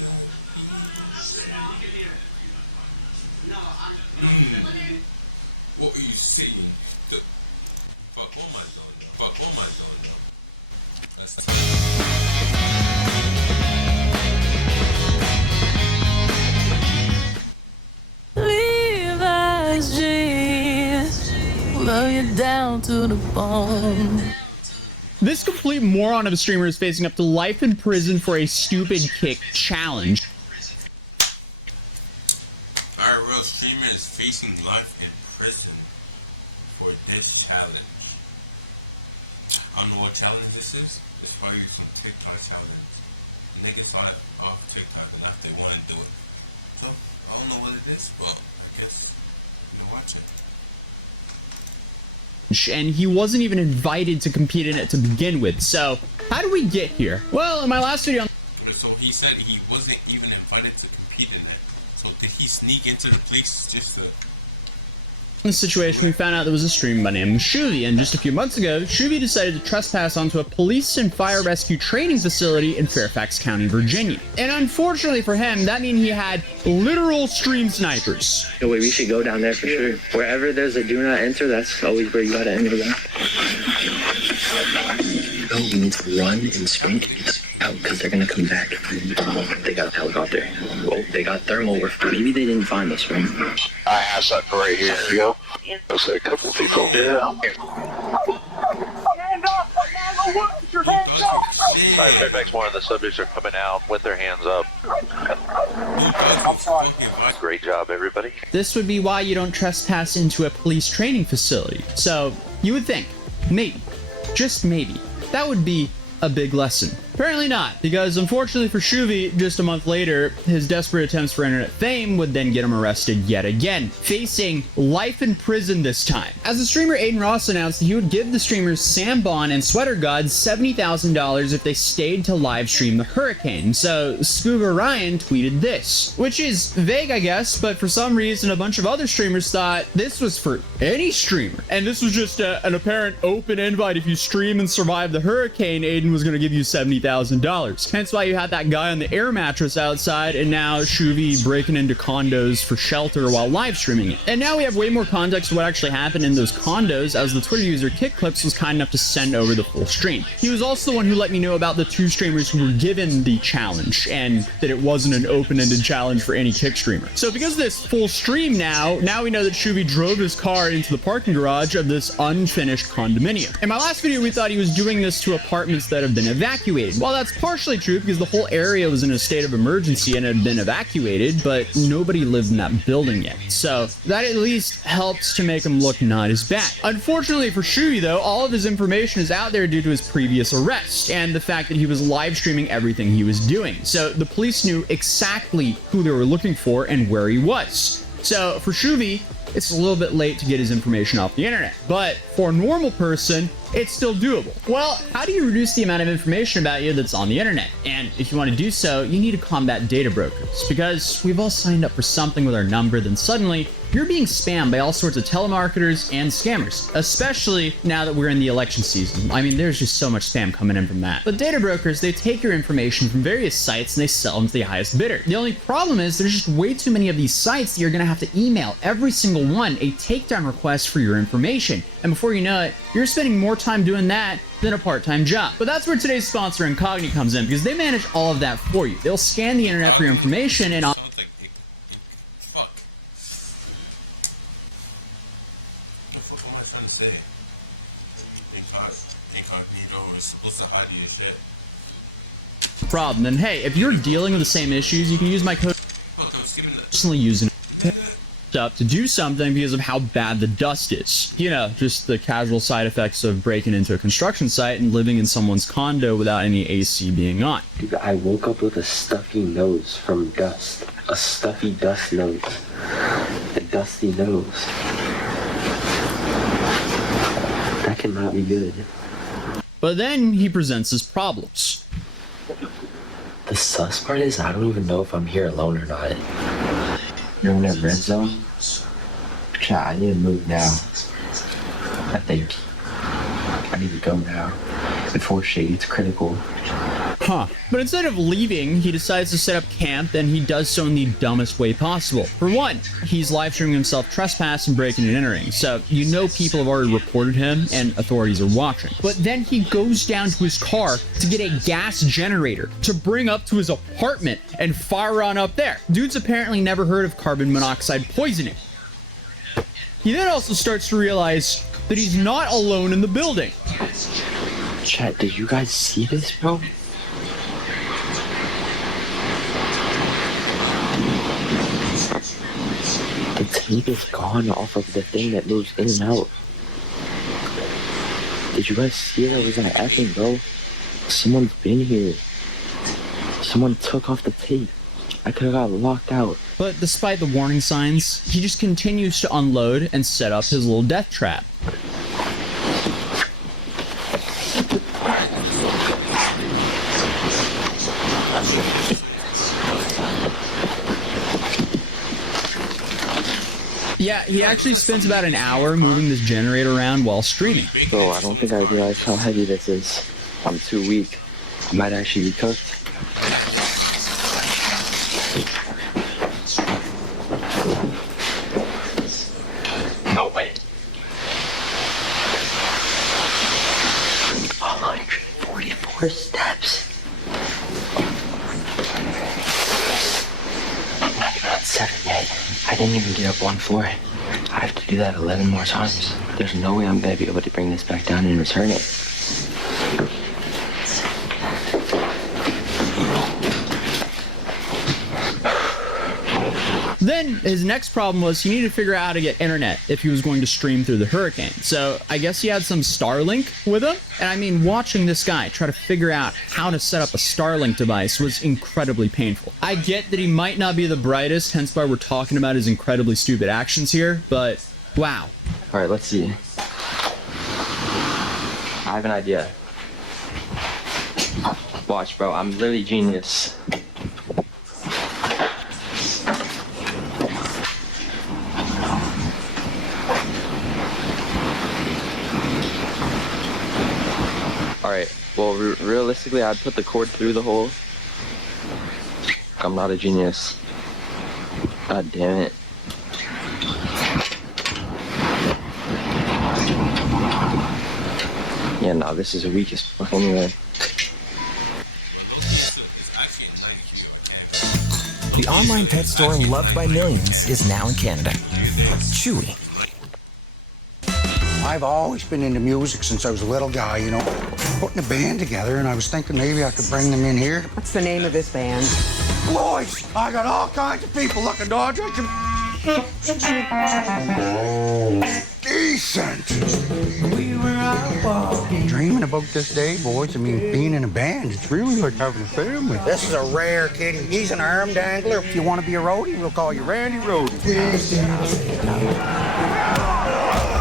the evil say? What are you saying? Fuck, what am I doing now? Fuck, what am I doing now? Let's tell you. Levi's jeans, love you down to the bone. This complete moron of a streamer is facing up to life in prison for a stupid kick challenge. IRL streamer is facing life in prison for this challenge. I don't know what challenge this is. It's probably some TikTok challenge. Niggas saw it off TikTok and after they want to do it. So, I don't know what it is, but I guess you know, watch it. And he wasn't even invited to compete in it to begin with. So, how did we get here? Well, in my last video... So he said he wasn't even invited to compete in it. So did he sneak into the place just to... The situation, we found out there was a streamer by the name of Shuvy, and just a few months ago, Shuvy decided to trespass onto a police and fire rescue training facility in Fairfax County, Virginia. And unfortunately for him, that means he had literal stream snipers. The way we should go down there for sure. Wherever there's a do not enter, that's always where you gotta enter that. No, we need to run and scream because they're gonna come back. They got a helicopter. Well, they got thermal. Maybe they didn't find us, right? I have something right here. There you go. Looks like a couple people. Yeah. Dude, dogs with shit. Next one of the subjects are coming out with their hands up. Dude, dogs with fucking vibe. Great job, everybody. This would be why you don't trespass into a police training facility. So, you would think, maybe, just maybe, that would be a big lesson. Apparently not, because unfortunately for Shuvy, just a month later, his desperate attempts for internet fame would then get him arrested yet again, facing life in prison this time. As the streamer Aiden Ross announced, he would give the streamers Sam Bond and Sweater Gods $70,000 if they stayed to live stream the hurricane. So Scuba Ryan tweeted this, which is vague, I guess, but for some reason a bunch of other streamers thought this was for any streamer. And this was just an apparent open invite. If you stream and survive the hurricane, Aiden was going to give you $70,000. Hence why you had that guy on the air mattress outside, and now Shuvy breaking into condos for shelter while live streaming it. And now we have way more context of what actually happened in those condos, as the Twitter user KickClips was kind enough to send over the full stream. He was also the one who let me know about the two streamers who were given the challenge, and that it wasn't an open-ended challenge for any Kick streamer. So because of this full stream now we know that Shuvy drove his car into the parking garage of this unfinished condominium. In my last video, we thought he was doing this to apartments that have been evacuated. Well, that's partially true because the whole area was in a state of emergency and had been evacuated, but nobody lived in that building yet. So that at least helps to make him look not as bad. Unfortunately for Shuvy, though, all of his information is out there due to his previous arrest and the fact that he was live streaming everything he was doing. So the police knew exactly who they were looking for and where he was. So for Shuvy, it's a little bit late to get his information off the internet, but for a normal person, it's still doable. Well, how do you reduce the amount of information about you that's on the internet? And if you want to do so, you need to combat data brokers, because we've all signed up for something with our number, then suddenly you're being spammed by all sorts of telemarketers and scammers, especially now that we're in the election season. I mean, there's just so much spam coming in from that. But data brokers, they take your information from various sites and they sell them to the highest bidder. The only problem is there's just way too many of these sites that you're gonna have to email every single one a takedown request for your information. And before you know it, you're spending more time doing that than a part-time job. But that's where today's sponsor Incogni comes in, because they manage all of that for you. They'll scan the internet for your information and sounds like fuck. What the fuck am I trying to say? Incognito is supposed to hide your shit. Problem. Then hey, if you're dealing with the same issues, you can use my code. Fuck, I'm skipping that. Personally using it. Nigga. Up to do something because of how bad the dust is. You know, just the casual side effects of breaking into a construction site and living in someone's condo without any AC being on. Dude, I woke up with a stuffy nose from dust. A stuffy dust nose. A dusty nose. That cannot be good. But then he presents his problems. The sus part is I don't even know if I'm here alone or not. You're in that red zone? I need to move now. I think. I need to go now. Before shit gets critical. But instead of leaving, he decides to set up camp, and he does so in the dumbest way possible. For one, he's live streaming himself trespass and breaking and entering, so you know people have already reported him and authorities are watching. But then he goes down to his car to get a gas generator to bring up to his apartment and fire on up there. Dude's apparently never heard of carbon monoxide poisoning. He then also starts to realize that he's not alone in the building. Chat, did you guys see this, bro? The tape is gone off of the thing that moves in and out. Did you guys see what was gonna happen, bro? Someone's been here. Someone took off the tape. I could've got locked out. But despite the warning signs, he just continues to unload and set up his little death trap. Is that some nigga in someone's car? Or he's making it to someone's car? Yeah, he actually spends about an hour moving this generator around while streaming. He's baking into someone's car. I don't think I realize how heavy this is. I'm too weak. I might actually be cooked. Is that his car? No way. 144 steps. That's 78. I didn't even get up one floor. I have to do that 11 more times. There's no way I'm gonna be able to bring this back down and return it. Then his next problem was he needed to figure out how to get internet if he was going to stream through the hurricane. So I guess he had some Starlink with him. And I mean, watching this guy try to figure out how to set up a Starlink device was incredibly painful. I get that he might not be the brightest, hence why we're talking about his incredibly stupid actions here, but wow. Alright, let's see. I have an idea. Watch, bro, I'm literally genius. Alright, well, realistically, I'd put the cord through the hole. I'm not a genius. God damn it. Yeah, no, this is weak as fuck anyway. But Loki is actually a nice view. I can't even. Loki is actually a nice view. I can't even. Is now in Canada. The view there is Chewy. nice. I've always been into music since I was a little guy, you know, putting a band together, and I was thinking maybe I could bring them in here. What's the name of this band? Boys, I got all kinds of people looking, dog. I can... Decent. We were out walking. Dreaming about this day, boys. I mean, being in a band, it's really like having a family. This is a rare kid. He's an arm dangler. If you want to be a roadie, we'll call you Randy Roadie.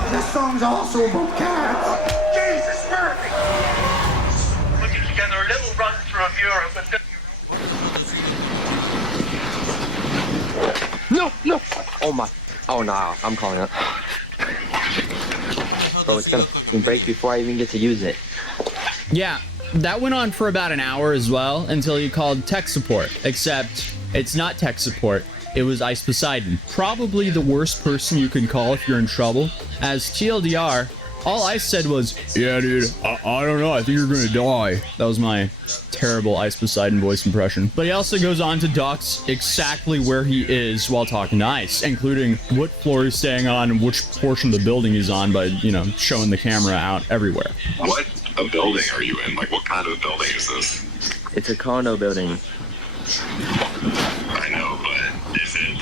This song's also about cats. Jesus Murphy. Putting together a little run from Europe and What the hell does he look like a minion? No! Oh my. Oh no, I'm calling it. What the hell does he look like a minion? Before I even get to use it. Yeah, that went on for about an hour as well until he called tech support, except it's not tech support. It was Ice Poseidon. Probably the worst person you can call if you're in trouble. As TLDR, all Ice said was, "Yeah, dude, I don't know, I think you're gonna die." That was my terrible Ice Poseidon voice impression. But he also goes on to dox exactly where he is while talking to Ice, including what floor he's staying on and which portion of the building he's on by, you know, showing the camera out everywhere. What a building are you in? Like, what kind of building is this? It's a condo building. I know, but is it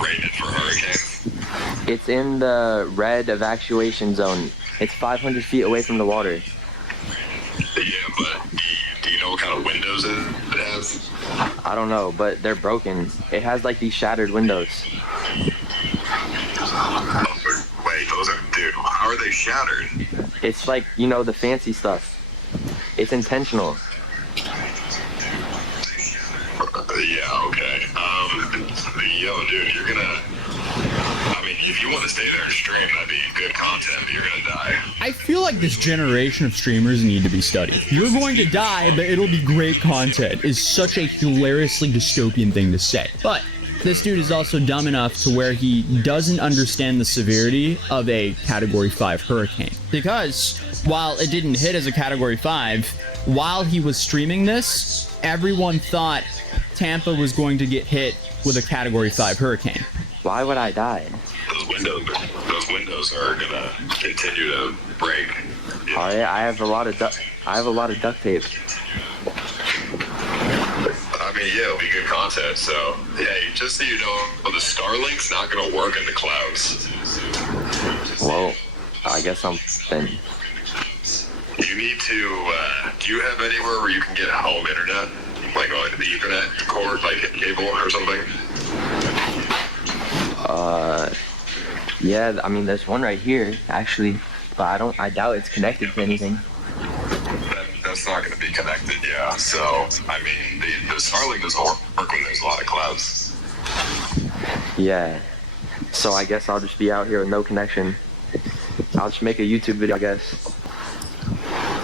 rated for hurricanes? It's in the red evacuation zone. It's 500 feet away from the water. Yeah, but do you know what kind of windows it has? I don't know, but they're broken. It has like these shattered windows. Wait, dude, how are they shattered? It's like, you know, the fancy stuff. It's intentional. Yeah, okay. Yo, dude, you're gonna... I mean, if you want to stay there straight, that'd be good. good content, you're gonna die. I feel like this generation of streamers need to be studied. It's You're pussy going to deep as die, fuck, but it'll be dude. great Deep as shit. content is such a hilariously dystopian thing to say. But this dude is also dumb enough to where he doesn't understand the severity of a Category 5 hurricane. Because while it didn't hit as a Category 5, while he was streaming this, everyone thought Tampa was going to get hit with a Category 5 hurricane. Why would I die? Those windows are gonna continue to break. All right, I have a lot of duct tape. I mean, yeah, it'll be good content. So, yeah, just so you know, the Starlink's not gonna work in the clouds. Whoa. I guess I'm then. You need to. Do you have anywhere where you can get home internet, like on the Ethernet cord, like a cable or something? Yeah, I mean, there's one right here, actually, but I doubt it's connected to anything. That's not going to be connected, yeah. So, I mean, the Starlink doesn't work when there's a lot of clouds. Yeah. So I guess I'll just be out here with no connection. I'll just make a YouTube video, I guess.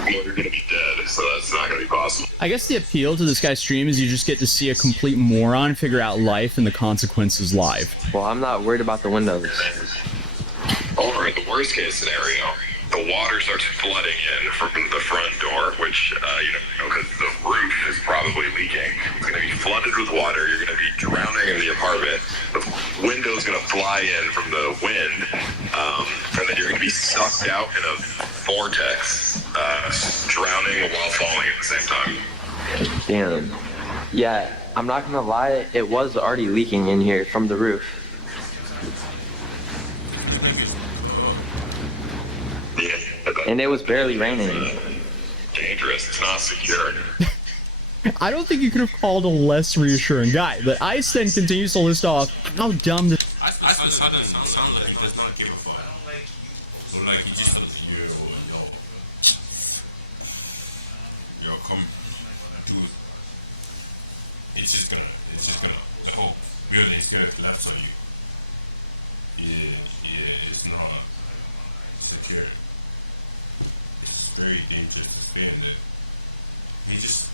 Well, you're going to be dead, so that's not going to be possible. I guess the appeal to this guy's stream is you just get to see a complete moron figure out life and the consequences live. Well, I'm not worried about the windows. Or in the worst case scenario, the water starts flooding in from the front door, which, because the roof is probably leaking. It's going to be flooded with water. You're going to be drowning in the apartment. The window's going to fly in from the wind, and then you're going to be sucked out in a vortex, drowning while falling at the same time. Damn. Yeah, I'm not gonna lie, it was already leaking in here from the roof. This nigga's cooked. Yeah, And it was barely raining. dangerous. It's not secure. I don't think you could have called a less reassuring guy, but Ice then continues to list off how dumb this. Iceman Sudden sounds like he does not give a fuck. Or like he just feels like, yo, come, dude. It's just gonna, the whole building's gonna collapse on you. Yeah, it's not secure. It's very dangerous to stay in there. He just,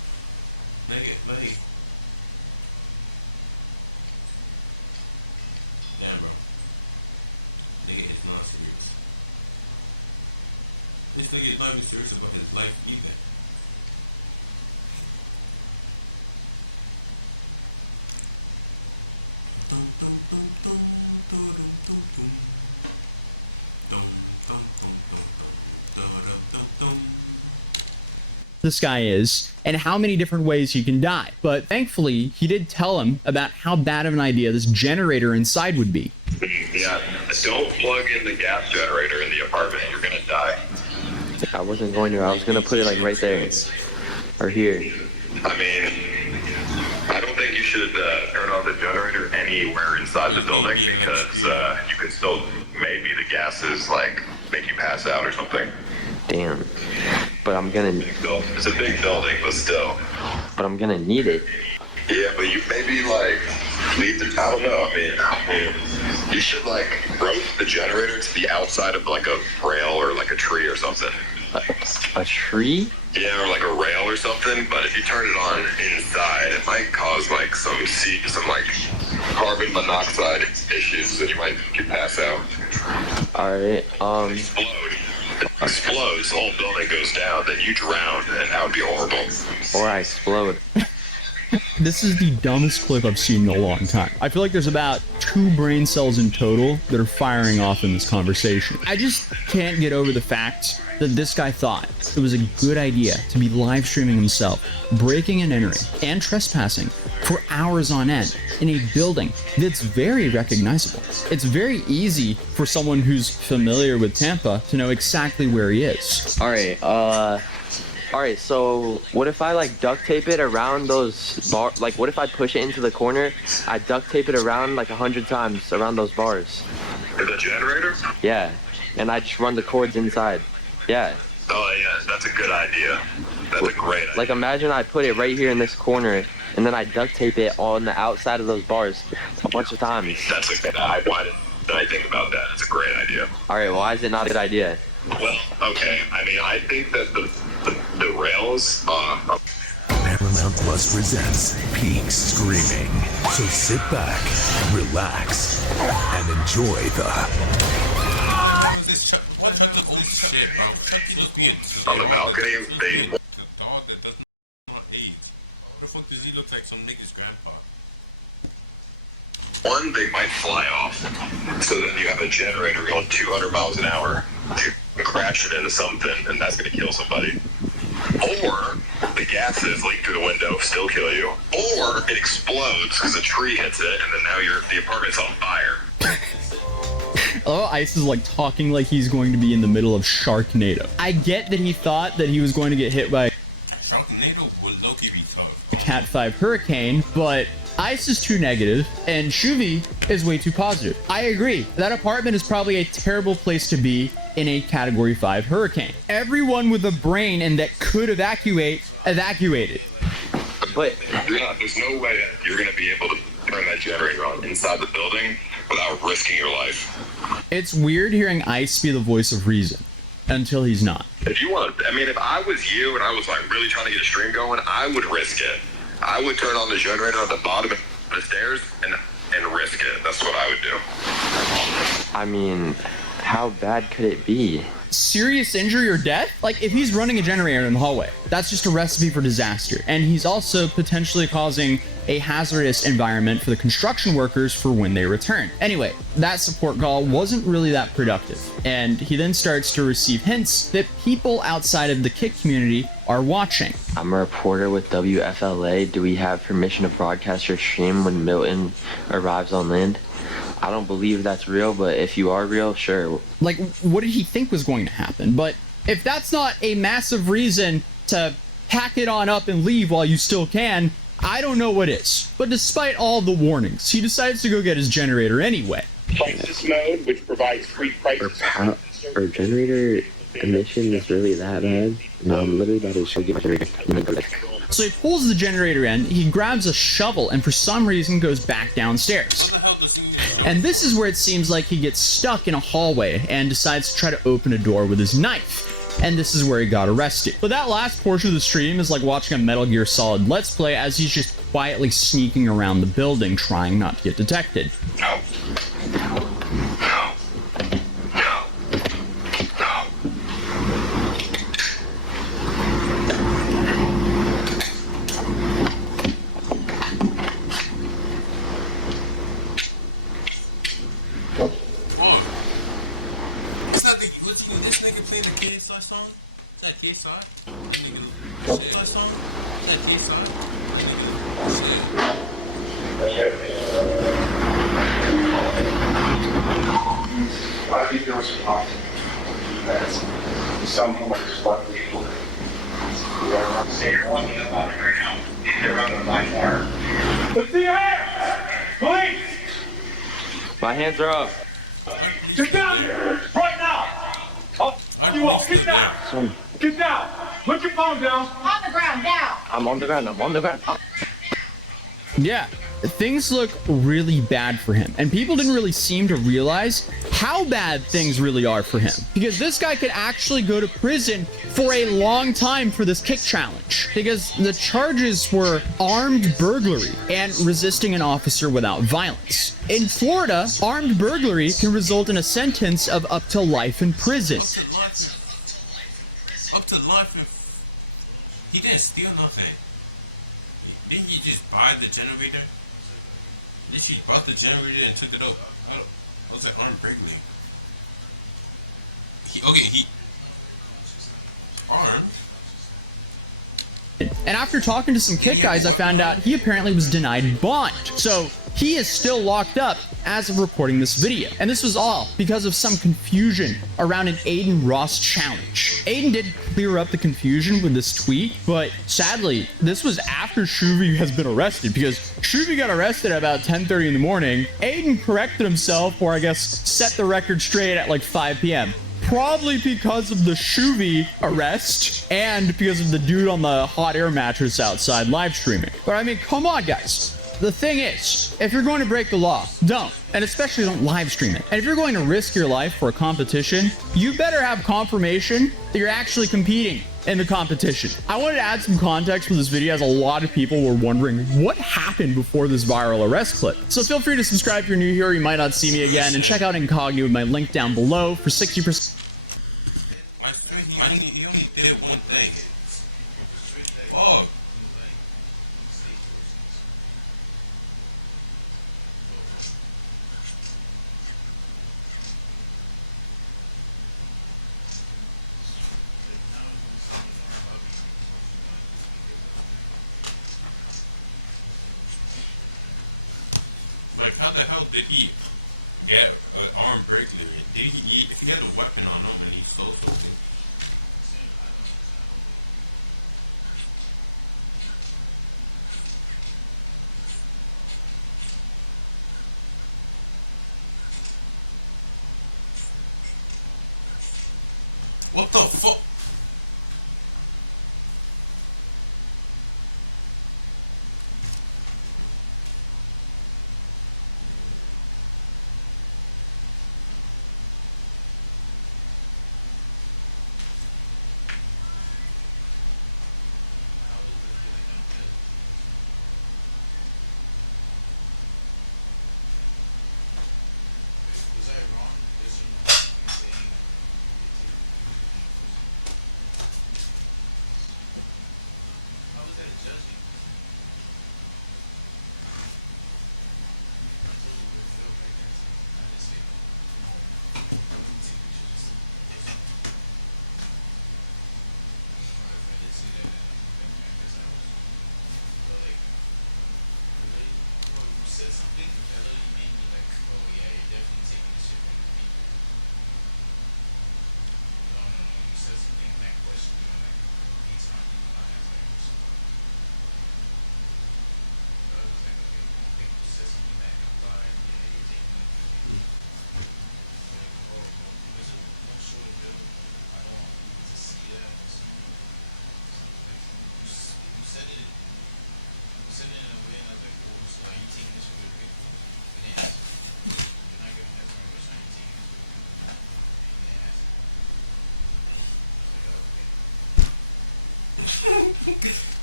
like, damn, bro. Nigga is not serious. This nigga is not even serious about his life either. Dum dum dum dum dum dum dum dum dum dum dum dum dum dum dum. This guy is, and how many different ways he can die. But thankfully, he did tell him about how bad of an idea this generator inside would be. Yeah, don't plug in the gas generator in the apartment. You're gonna die. I wasn't going to, I was gonna put it like right there. Or here. I mean, I don't think you should turn on the generator anywhere inside the It's gonna building be because electrocuted. you can still, maybe the gases like make you pass out or something. Damn. But I'm gonna, So it's a big building, but still. but I'm gonna need it. Yeah, but you maybe like leave the, I don't know, I mean, you should like route the generator to the outside of like a rail or like a tree or something. A tree? Yeah, or like a rail or something, but if you turn it on inside, it might cause like some like carbon monoxide issues that you might get passed out. Alright, Explodes, the whole building goes down, then you drown, and that would be horrible. or I explode. This is the dumbest clip I've seen in a long time. I feel like there's about 2 brain cells in total that are firing off in this conversation. I just can't get over the fact that this guy thought it was a good idea to be live streaming himself, breaking and entering, and trespassing for hours on end in a building that's very recognizable. It's very easy for someone who's familiar with Tampa to know exactly where he is. Alright, so what if I like duct tape it around those bars? Like, what if I push it into the corner? I duct tape it around like 100 times around those bars. For the generator? Yeah, and I just run the cords inside. Yeah. Oh yeah, that's a good idea. That's a great idea. Like, imagine I put it right here in this corner, and then I duct tape it on the outside of those bars a bunch of times. That's a good idea. that I think about that. It's a great idea. All right, why is it not a good idea? Well, okay. I mean, I think that the rails. Paramount Plus presents Peak Streaming. So sit back, relax, and enjoy the. What the hell is this? What Chuck look old shit, bro? Chucky look be a dog that does not age. What the fuck does he look like? Some nigga's grandpa. One, they might fly off, so then you have a generator going 200 miles an hour, crash it into something, and that's gonna kill somebody. Or the gases leak through the window, still kill you. Or it explodes because a tree hits it, and then now the apartment's on fire. Oh, Ice is like talking like he's going to be in the middle of Sharknado. I get that he thought that he was going to get hit by Sharknado would low-key be tough. Cat 5 hurricane, but Ice is too negative and Shuvi is way too positive. I agree. That apartment is probably a terrible place to be in a Category 5 hurricane. Everyone with a brain and that could evacuated. But There's no way that you're gonna be able to turn that generator on inside the building without risking your life. It's weird hearing Ice be the voice of reason until he's not. If you want, I mean, if I was you and I was like really trying to get a stream going, I would risk it. I would turn on the generator at the bottom of the stairs and risk it. That's what I would do. I mean, how bad could it be? Serious injury or death? Like, if he's running a generator in the hallway, that's just a recipe for disaster. And he's also potentially causing a hazardous environment for the construction workers for when they return. Anyway, that support call wasn't really that productive. And he then starts to receive hints that people outside of the Kick community are watching. I'm a reporter with WFLA. Do we have permission to broadcast your stream when Milton arrives on land? I don't believe that's real, but if you are real, sure. Like, what did he think was going to happen? But if that's not a massive reason to pack it on up and leave while you still can, I don't know what is. But despite all the warnings, he decides to go get his generator anyway. Crisis mode, which provides free crisis. Our generator emission is really that bad? No, I'm literally about to show you my generator. So he pulls the generator in, he grabs a shovel, and for some reason goes back downstairs. What the hell does he need a shovel And this for? is where it seems like he gets stuck in a hallway and decides to try to open a door with his knife. And this is where he got arrested. But that last portion of the stream is like watching a Metal Gear Solid Let's Play as he's just quietly sneaking around the building trying not to get detected. No. Whoa. What's this nigga playing the KSI song? Is that KSI? That nigga shit. KSI song? Is that KSI? That nigga shit. Some people Let's see your hands! Please! My hands are up. Aren't police still there? Right now! Aren't police still there? Get down! Put your phone down! On the ground, down! I'm on the ground. Yeah, things look really bad for him. And people didn't really seem to realize how bad things really are for him. Because this guy could actually go to prison for a long time for this kick challenge. Because the charges were armed burglary and resisting an officer without violence. In Florida, armed burglary can result in a sentence of up to life in prison. Up to life if he didn't steal nothing. Didn't he just buy the generator? Did she bought the generator and took it up? How was that armed burglary? He armed. And after talking to some Did kick he have a guys, I weapon found on out him? he apparently was denied bond. So he is still locked up as of recording this video. And this was all because of some confusion around an Aiden Ross challenge. Aiden did clear up the confusion with this tweet, but sadly, this was after Shuvi has been arrested, because Shuvi got arrested at about 10:30 in the morning. Aiden corrected himself, or I guess set the record straight at like 5 p.m. Probably because of the Shuvi arrest and because of the dude on the hot air mattress outside live streaming. But I mean, come on, guys. The thing is, if you're going to break the law, don't. And especially don't live stream it. And if you're going to risk your life for a competition, you better have confirmation that you're actually competing in the competition. I wanted to add some context for this video as a lot of people were wondering what happened before this viral arrest clip. So feel free to subscribe if you're new here, you might not see me again, and check out Incognito with my link down below for 60%. I swear he only did one thing. Oh. Like, how the hell did he get an armed burglary? Did he? If he had a weapon on him and he stole something? What the fuck?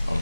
Oh.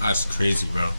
That's crazy, bro.